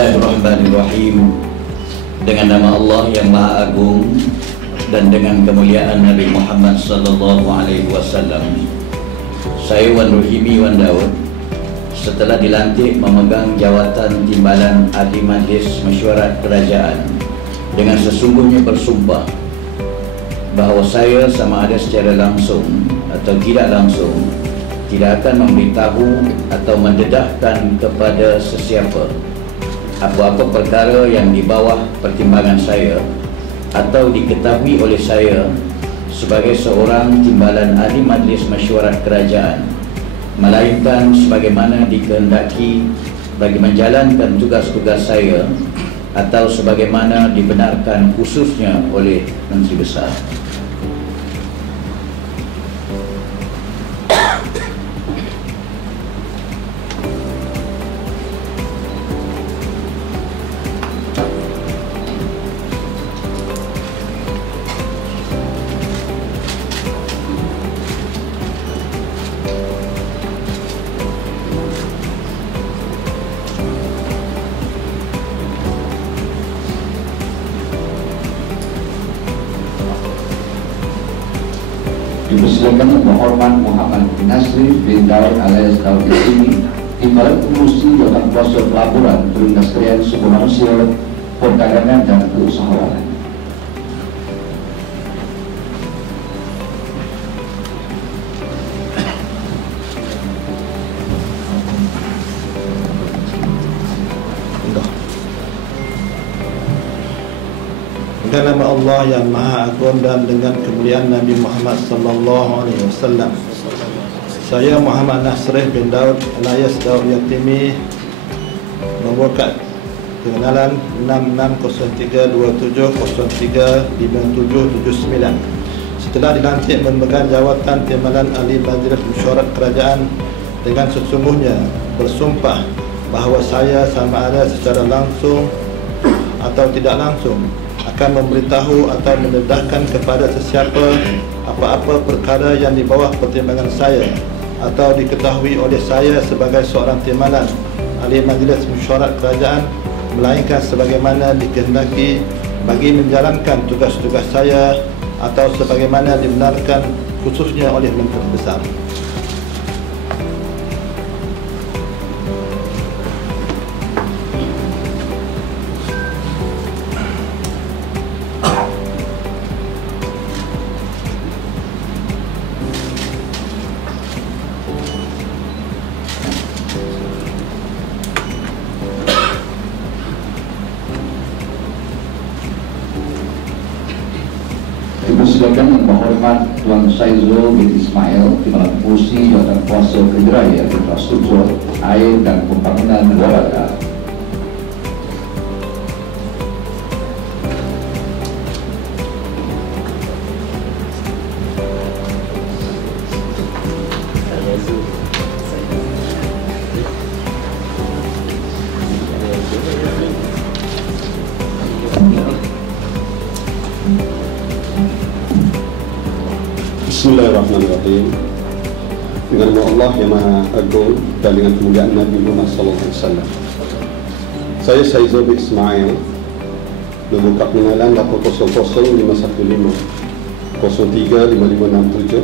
Bismillahirrahmanirrahim. Dengan nama Allah yang Maha Agung dan dengan kemuliaan Nabi Muhammad sallallahu alaihi wasallam, saya Wan Rohimi Wan Daud setelah dilantik memegang jawatan Timbalan Ahli Majlis Mesyuarat Kerajaan dengan sesungguhnya bersumpah bahawa saya sama ada secara langsung atau tidak langsung tidak akan memberitahu atau mendedahkan kepada sesiapa apa-apa perkara yang di bawah pertimbangan saya atau diketahui oleh saya sebagai seorang Timbalan Ahli Majlis Mesyuarat Kerajaan, melainkan sebagaimana dikehendaki bagi menjalankan tugas-tugas saya atau sebagaimana dibenarkan khususnya oleh Menteri Besar. Dipersilakan Yang Berhormat Muhammad bin Nasri bin Daud alias Daud Yatimi, Timbalan Pengurusi Jawatan Kuasa Pelaburan Perindustrian Sumber Manusia, Perdagangan dan Keusahawanan. Dengan nama Allah yang Maha Agung dan dengan kemuliaan Nabi Muhammad sallallahu alaihi wasallam, saya Muhammad Nasrih bin Daud alias Daud Yatimi membuka pengenalan 660327035779 setelah dilantik memegang jawatan Timbalan Ahli Majlis Mesyuarat Kerajaan dengan sesungguhnya bersumpah bahawa saya sama ada secara langsung atau tidak langsung akan memberitahu atau mendedahkan kepada sesiapa apa-apa perkara yang di bawah pertimbangan saya atau diketahui oleh saya sebagai seorang Timbalan Ahli Majlis Mesyuarat Kerajaan, melainkan sebagaimana dikehendaki bagi menjalankan tugas-tugas saya atau sebagaimana dibenarkan khususnya oleh Menteri Besar. Dipersilakan Yang Berhormat Tuan Saizul bin Ismail, Timbalan Pengurusi Jawatan Kuasa Federal Infrastruktur, Air dan Pembangunan Warga. Bismillahirrahmanirrahim. Dengan nama Allah yang Maha Agung dan dengan kemuliaan Nabi Muhammad sallallahu alaihi wasallam, saya Saizul bin Ismail membuka pengenalan 800515035535567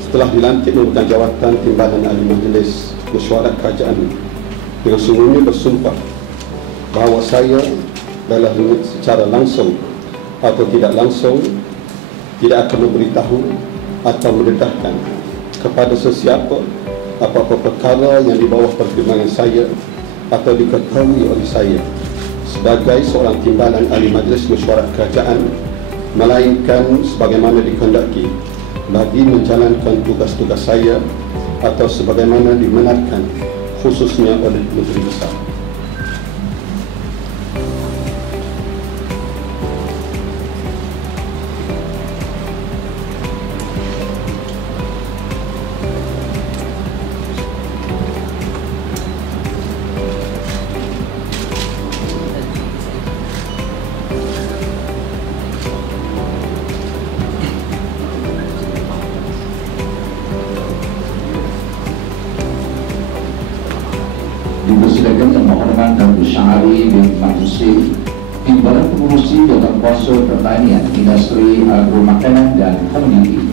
setelah dilantik memegang jawatan Timbalan Ahli Majlis Mesyuarat Kerajaan dengan sungguhnya bersumpah bahawa saya dalam secara langsung atau tidak langsung tidak akan memberitahu atau mendedahkan kepada sesiapa apa-apa perkara yang di bawah pertimbangan saya atau diketahui oleh saya sebagai seorang Timbalan Ahli Majlis Mesyuarat Kerajaan, melainkan sebagaimana dikehendaki bagi menjalankan tugas-tugas saya atau sebagaimana dibenarkan khususnya oleh Menteri Besar. Dipersilakan Yang Syahri bin Mahmusin, Timbalan Pengurusi Jawatan Kuasa Pertanian, Industri Agromakanan dan Komoditi.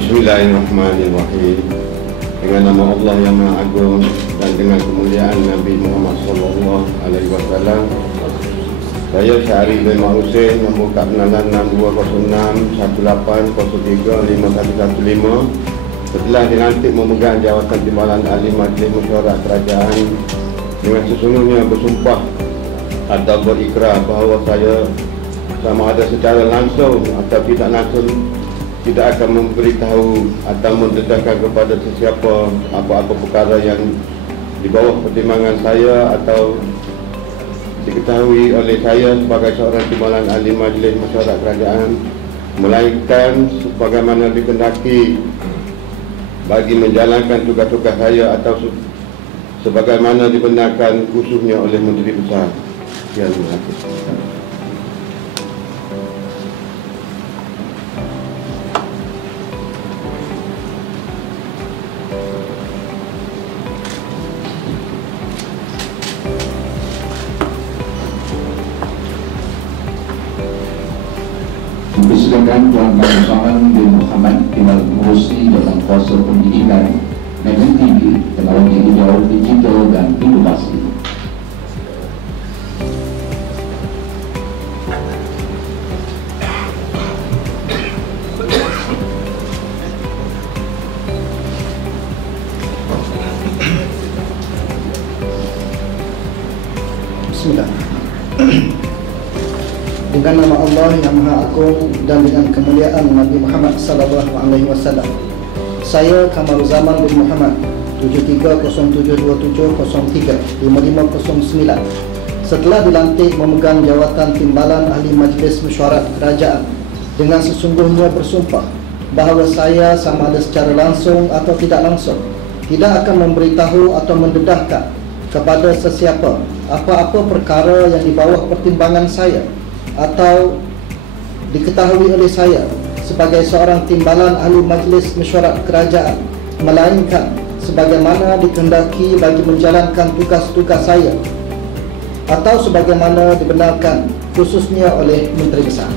Bismillahirrahmanirrahim. Dengan nama Allah yang Maha Agung dan dengan kemuliaan Nabi Muhammad sallallahu alaihi wasallam, saya Syahri bin Mahmusin membuka penalan 6206-1803-5115 setelah dilantik memegang jawatan Timbalan Ahli Majlis Mesyuarat Kerajaan dengan sesungguhnya bersumpah atau berikrar bahawa saya sama ada secara langsung atau tidak langsung tidak akan memberitahu atau mendedahkan kepada sesiapa apa-apa perkara yang di bawah pertimbangan saya atau diketahui oleh saya sebagai seorang Timbalan Ahli Majlis Mesyuarat Kerajaan, melainkan sebagaimana dikehendaki bagi menjalankan tugas-tugas saya atau sebagaimana dibenarkan khususnya oleh Menteri Besar. Sekian, terima kasih. Dipersilakan Tuan Muhammad bin Muhammad Timbalan Pengurusi Jawatan Kuasa Pendidikan, Negeri Tinggi, Teknologi Hijau, Digital dan Inovasi. Bismillah. Dengan nama Allah yang Maha Agung dan dengan kemuliaan Nabi Muhammad sallallahu alaihi wasallam, saya Kamaruzaman bin Muhammad 730727035509 setelah dilantik memegang jawatan Timbalan Ahli Majlis Mesyuarat Kerajaan dengan sesungguhnya bersumpah bahawa saya sama ada secara langsung atau tidak langsung tidak akan memberitahu atau mendedahkan kepada sesiapa apa-apa perkara yang di bawah pertimbangan saya atau diketahui oleh saya sebagai seorang Timbalan Ahli Majlis Mesyuarat Kerajaan, melainkan sebagaimana dikehendaki bagi menjalankan tugas-tugas saya atau sebagaimana dibenarkan khususnya oleh Menteri Besar.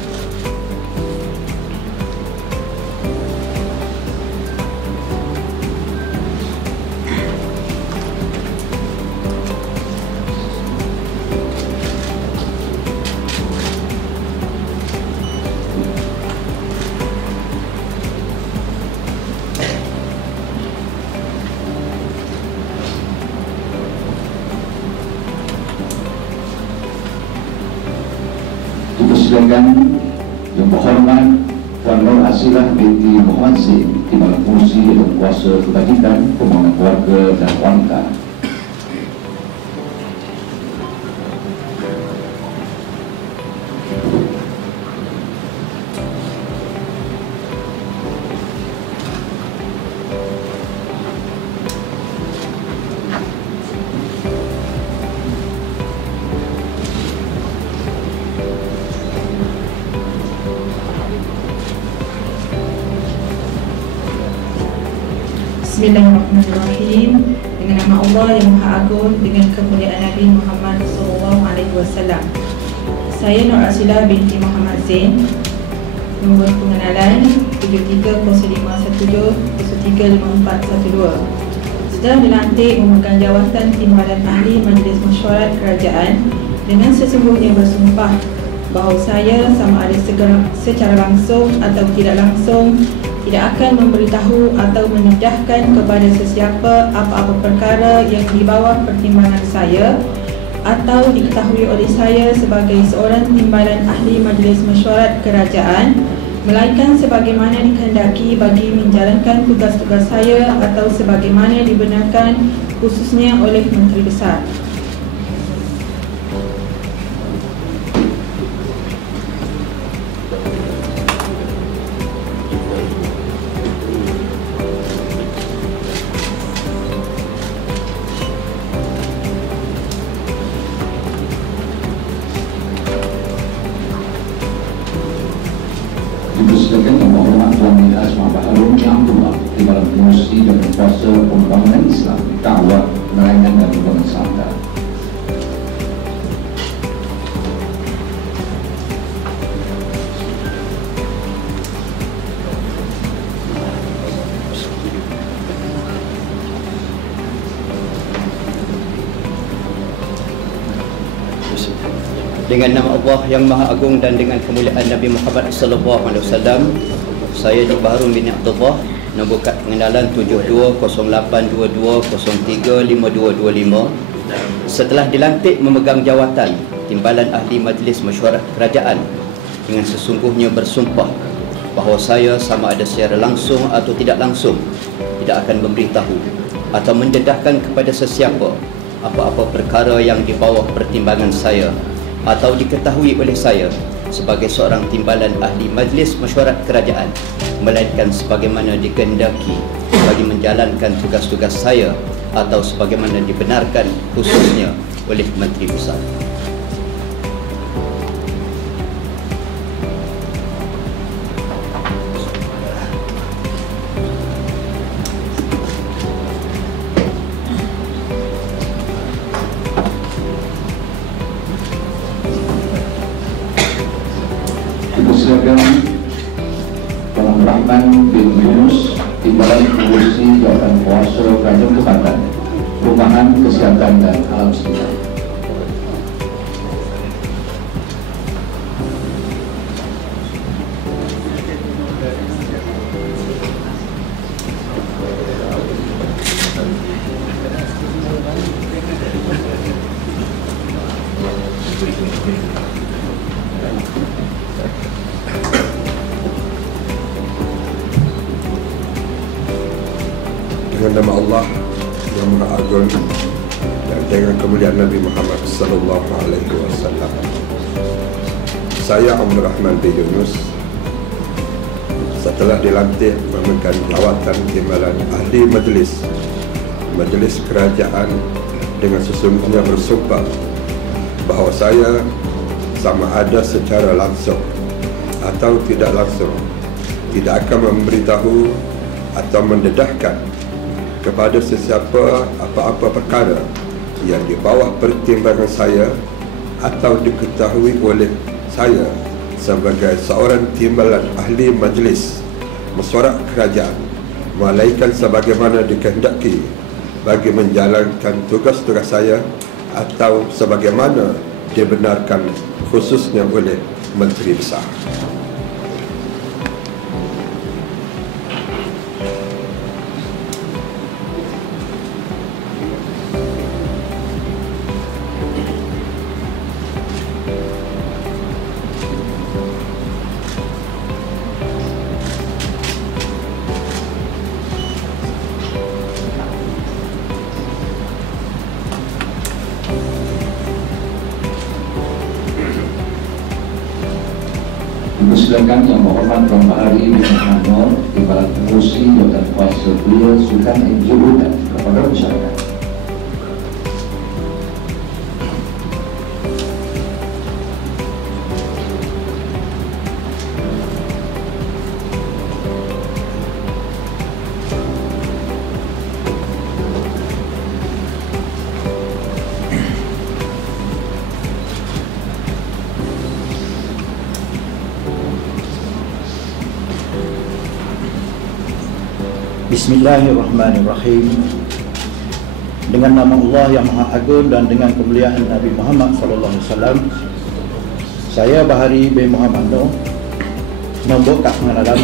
Dipersilakan Yang Berhormat Puan Nur Asilah binti Muhammad Zain, Timbalan Pengurusi Jawatan Kuasa Kebajikan, Pembangunan Keluarga dan Wanita. Bismillahirrahmanirrahim. Dengan nama Allah yang Maha Agung, dengan kemuliaan Nabi Muhammad SAW, saya Nur Asilah binti Muhammad Zain, nombor pengenalan 730517-035412. Setelah dilantik memegang jawatan Timbalan Ahli Majlis Mesyuarat Kerajaan dengan sesungguhnya bersumpah bahawa saya sama ada secara langsung atau tidak langsung tidak akan memberitahu atau mendedahkan kepada sesiapa apa-apa perkara yang di bawah pertimbangan saya atau diketahui oleh saya sebagai seorang Timbalan Ahli Majlis Mesyuarat Kerajaan, melainkan sebagaimana dikehendaki bagi menjalankan tugas-tugas saya atau sebagaimana dibenarkan khususnya oleh Menteri Besar. Dipersilakan Yang Berhormat Tuan Nida Asma Baharul Abdullah, Timbalan Pengurusi dan Kuasa Pembangunan Islam, Dakwah, Penerangan dan Pembangunan Santa. Dengan nama Allah yang Maha Agung dan dengan kemuliaan Nabi Muhammad sallallahu alaihi wasallam, saya Dr. Baharul bin Abdullah, nombor kad pengenalan 720822035225. Setelah dilantik memegang jawatan Timbalan Ahli Majlis Mesyuarat Kerajaan, dengan sesungguhnya bersumpah bahawa saya sama ada secara langsung atau tidak langsung tidak akan memberitahu atau mendedahkan kepada sesiapa apa-apa perkara yang di bawah pertimbangan saya atau diketahui oleh saya sebagai seorang timbalan ahli Majlis Mesyuarat Kerajaan, melainkan sebagaimana dikehendaki bagi menjalankan tugas-tugas saya atau sebagaimana dibenarkan khususnya oleh Menteri Besar. Dipersilakan Tuan Rahman bin Yunus, Timbalan Pengurusi Jawatan Kuasa Kerajaan Kebantan, Perumahan, Kesihatan dan Alam Sekitar. Dengan nama Allah yang Maha Agung dan dengan kemuliaan Nabi Muhammad sallallahu alaihi wasallam, saya Abdul Rahman bin Yunus, setelah dilantik memegang jawatan Timbalan Ahli Majlis Kerajaan, dengan sesungguhnya bersumpah bahawa saya sama ada secara langsung atau tidak langsung tidak akan memberitahu atau mendedahkan kepada sesiapa apa-apa perkara yang di bawah pertimbangan saya atau diketahui oleh saya sebagai seorang timbalan ahli majlis mesyuarat kerajaan, melainkan sebagaimana dikehendaki bagi menjalankan tugas-tugas saya atau sebagaimana dibenarkan khususnya oleh Menteri Besar. Dipersilakan Yang Berhormat Tuan Bahari bin Nur, Timbalan Pengurusi Jawatan Kuasa Belia Sukan NGO dan kepada masyarakat. Bismillahirrahmanirrahim. Dengan nama Allah yang Maha Agung dan dengan kemuliaan Nabi Muhammad sallallahu alaihi wasallam, saya Bahari bin Muhammad Nur, nombor kad pengenalan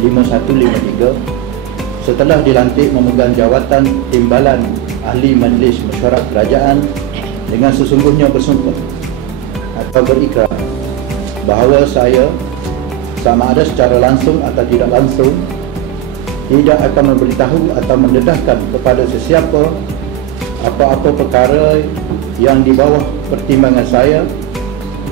680410035153, setelah dilantik memegang jawatan Timbalan Ahli Majlis Mesyuarat Kerajaan, dengan sesungguhnya bersumpah atau berikrar bahawa saya sama ada secara langsung atau tidak langsung tidak akan memberitahu atau mendedahkan kepada sesiapa apa-apa perkara yang di bawah pertimbangan saya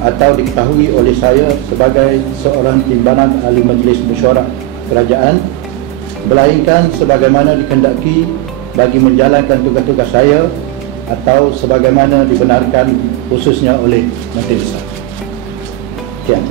atau diketahui oleh saya sebagai seorang timbalan ahli majlis mesyuarat kerajaan, melainkan sebagaimana dikehendaki bagi menjalankan tugas-tugas saya atau sebagaimana dibenarkan khususnya oleh Menteri Besar. Sekian.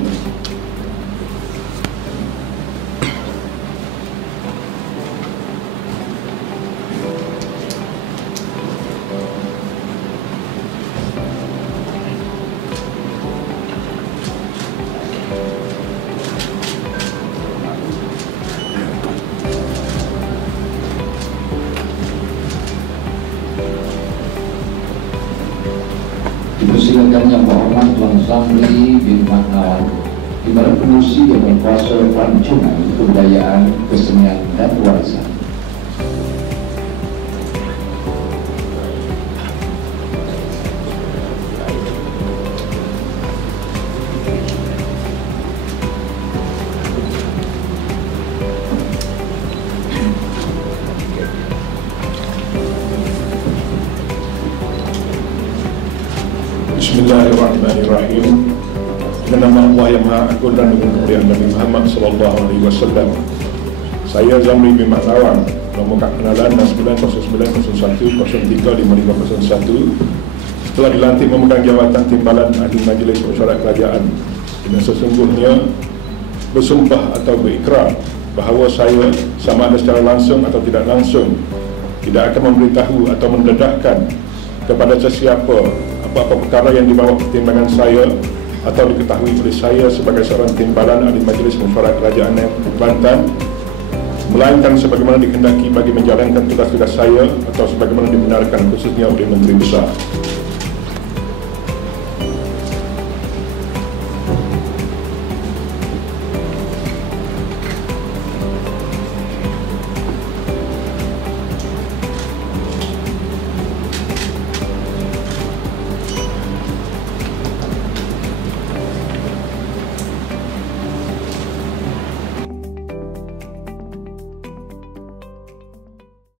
Dipersilakan Yang Berhormat Tuan Zamri bin Maknawan, Timbalan Pengurusi yang berkuasa perancangan kebudayaan, kesenian dan warisan. Bismillahirrahmanirrahim. Dengan nama Allah yang Maha Agung dan dengan kemuliaan Nabi Muhammad SAW. Saya Zamri bin Maknawan, nomor kad kenalan 990901035501. Setelah dilantik memegang jawatan Timbalan Ahli Majlis Mesyuarat Kerajaan, dengan sesungguhnya bersumpah atau berikrar bahawa saya sama ada secara langsung atau tidak langsung tidak akan memberitahu atau mendedahkan kepada sesiapa apa-apa perkara yang dibawa pertimbangan saya atau diketahui oleh saya sebagai seorang Timbalan Ahli Majlis Mesyuarat Kerajaan Kelantan, melainkan sebagaimana dikehendaki bagi menjalankan tugas-tugas saya atau sebagaimana dibenarkan khususnya oleh Menteri Besar.